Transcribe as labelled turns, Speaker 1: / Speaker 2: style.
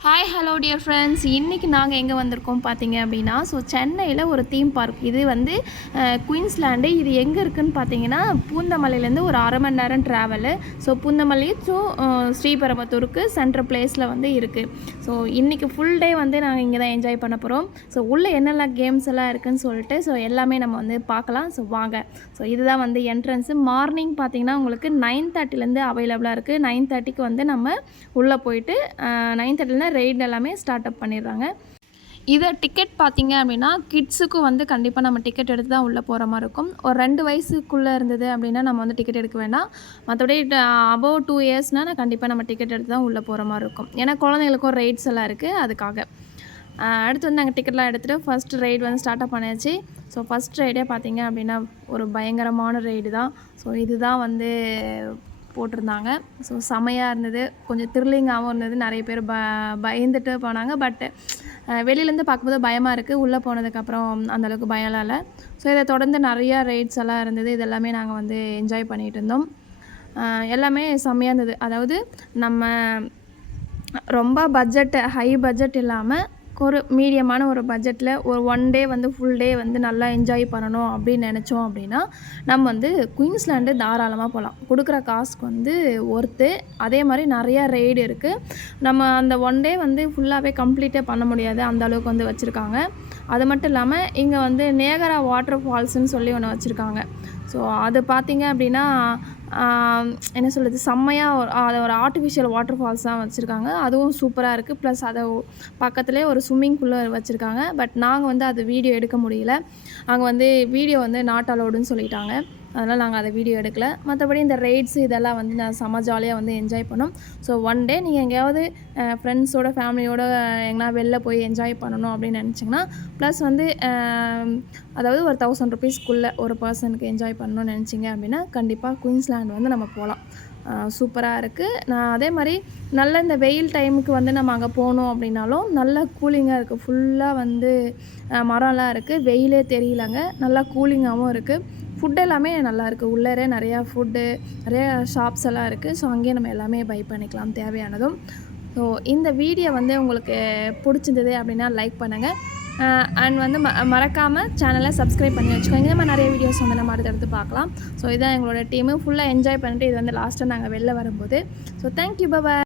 Speaker 1: Hi hello dear friends இன்றைக்கி நாங்கள் எங்கே வந்திருக்கோம் பார்த்தீங்க அப்படின்னா ஸோ சென்னையில் ஒரு தீம் பார்க் இது வந்து குயின்ஸ்லாண்டு இது எங்கே இருக்குதுன்னு பார்த்தீங்கன்னா பூந்தமல்லிலேருந்து ஒரு அரை மணி நேரம் ட்ராவலு ஸோ பூந்தமல்லி டு ஸ்ரீபெரும்பத்தூருக்கு சென்ட்ரல் பிளேஸில் வந்து இருக்குது ஸோ இன்றைக்கி ஃபுல் டே வந்து நாங்கள் இங்கே தான் என்ஜாய் பண்ண போகிறோம் ஸோ உள்ளே என்னெல்லாம் கேம்ஸ் எல்லாம் இருக்குதுன்னு சொல்லிட்டு ஸோ எல்லாமே நம்ம வந்து பார்க்கலாம் ஸோ வாங்க. ஸோ இதுதான் வந்து என்ட்ரன்ஸு மார்னிங் பார்த்தீங்கன்னா உங்களுக்கு நைன் தேர்ட்டிலேருந்து அவைலபிளாக இருக்குது நைன் தேர்ட்டிக்கு வந்து நம்ம உள்ளே போயிட்டு நைன் தேர்ட்டிலேருந்து ரெய்ட் எல்லாமே ஸ்டார்ட் அப் பண்ணிடுறாங்க. இதை டிக்கெட் பார்த்தீங்க அப்படின்னா கிட்ஸுக்கும் வந்து கண்டிப்பாக நம்ம டிக்கெட் எடுத்து தான் உள்ளே போகிற மாதிரி இருக்கும். ஒரு ரெண்டு வயசுக்குள்ளே இருந்தது அப்படின்னா நம்ம வந்து டிக்கெட் எடுக்க வேண்டாம். மற்றபடி அபவ் டூ இயர்ஸ்னால் கண்டிப்பாக நம்ம டிக்கெட் எடுத்து தான் உள்ளே போகிற மாதிரி இருக்கும். ஏன்னா குழந்தைங்களுக்கும் ரைட்ஸ் எல்லாம் இருக்குது அதுக்காக. அடுத்து வந்து நாங்கள் டிக்கெட்லாம் எடுத்துகிட்டு ஃபஸ்ட் ரைடு வந்து ஸ்டார்ட் அப் பண்ணியாச்சு. ஸோ ஃபஸ்ட் ரைடே பார்த்தீங்க அப்படின்னா ஒரு பயங்கரமான ரைடு தான். ஸோ இதுதான் வந்து போட்டிருந்தாங்க. ஸோ செமையாக இருந்தது. கொஞ்சம் த்ரில்லிங்காகவும் இருந்தது. நிறைய பேர் ப பயந்துட்டு போனாங்க. பட்டு வெளியிலேருந்து பார்க்கும்போது பயமாக இருக்குது உள்ளே போனதுக்கப்புறம் அந்தளவுக்கு பயம்லாம் இல்லை. ஸோ இதை தொடர்ந்து நிறையா ரைட்ஸ் எல்லாம் இருந்தது. இது எல்லாமே நாங்கள் வந்து என்ஜாய் பண்ணிகிட்டு இருந்தோம். எல்லாமே செம்மையாக இருந்தது. அதாவது நம்ம ரொம்ப பட்ஜெட் ஹை பட்ஜெட் இல்லாமல் ஒரு மீடியமான ஒரு பட்ஜெட்டில் ஒரு ஒன் டே வந்து ஃபுல் டே வந்து நல்லா என்ஜாய் பண்ணணும் அப்படின்னு நினச்சோம் அப்படின்னா நம்ம வந்து குயின்ஸ்லாண்டு தாராளமாக போகலாம் கொடுக்குற காசுக்கு வந்து ஒர்த்து அதே மாதிரி நிறையா ரைடு இருக்குது நம்ம அந்த ஒன் டே வந்து ஃபுல்லாகவே கம்ப்ளீட்டே பண்ண முடியாது. அந்த அளவுக்கு வந்து வச்சுருக்காங்க. அது மட்டும் இல்லாமல் இங்கே வந்து நேகரா வாட்டர் ஃபால்ஸுன்னு சொல்லி ஒன்று வச்சுருக்காங்க. ஸோ அது பார்த்திங்க அப்படின்னா என்ன சொல்கிறது செம்மையாக ஒரு அதை ஒரு ஆர்டிஃபிஷியல் வாட்டர் ஃபால்ஸ் தான் வச்சுருக்காங்க. அதுவும் சூப்பராக இருக்குது ப்ளஸ் அதை பக்கத்துலேயே ஒரு ஸ்விம்மிங் பூலும் வச்சுருக்காங்க. பட் நாங்கள் வந்து அது வீடியோ எடுக்க முடியல. அங்கே வந்து வீடியோ வந்து நாட் அலோடுன்னு சொல்லிட்டாங்க. அதனால் நாங்கள் அதை வீடியோ எடுக்கல. மற்றபடி இந்த ரைட்ஸ் இதெல்லாம் வந்து நான் செம ஜாலியாக வந்து என்ஜாய் பண்ணோம். ஸோ ஒன் டே நீங்கள் எங்கேயாவது ஃப்ரெண்ட்ஸோட ஃபேமிலியோட எங்கன்னா வெளில போய் என்ஜாய் பண்ணணும் அப்படின்னு நினச்சிங்கன்னா ப்ளஸ் வந்து அதாவது ஒரு தௌசண்ட் ருபீஸ்க்குள்ளே ஒரு பர்சனுக்கு என்ஜாய் பண்ணணும்னு நினச்சிங்க அப்படின்னா கண்டிப்பாக குயின்ஸ்லாண்ட் வந்து நம்ம போகலாம் சூப்பராக இருக்குது நான் அதே மாதிரி நல்ல இந்த வெயில் டைமுக்கு வந்து நம்ம அங்கே போனோம் அப்படின்னாலும் நல்ல கூலிங்காக இருக்குது ஃபுல்லாக வந்து மரம்லாம் இருக்குது வெயிலே தெரியலங்க. நல்லா கூலிங்காகவும் இருக்குது ஃபுட் எல்லாமே நல்லாயிருக்கு. உள்ளரே நிறையா ஃபுட்டு நிறையா ஷாப்ஸ் எல்லாம் இருக்குது ஸோ அங்கேயே நம்ம எல்லாமே பை பண்ணிக்கலாம் தேவையானதும். ஸோ இந்த வீடியோ வந்து உங்களுக்கு பிடிச்சிருந்தது அப்படின்னா லைக் பண்ணுங்கள் அண்ட் வந்து ம மறக்காமல் சேனலை சப்ஸ்கிரைப் பண்ணி வச்சுக்கோங்க. இந்த மாதிரி நிறைய வீடியோஸ் வந்து நம்ம அடுத்தடுத்து பார்க்கலாம். ஸோ இதான் எங்களோட டீமு ஃபுல்லாக என்ஜாய் பண்ணிட்டு இது வந்து லாஸ்ட்டாக நாங்கள் வெளில வரும்போது. So thank you bye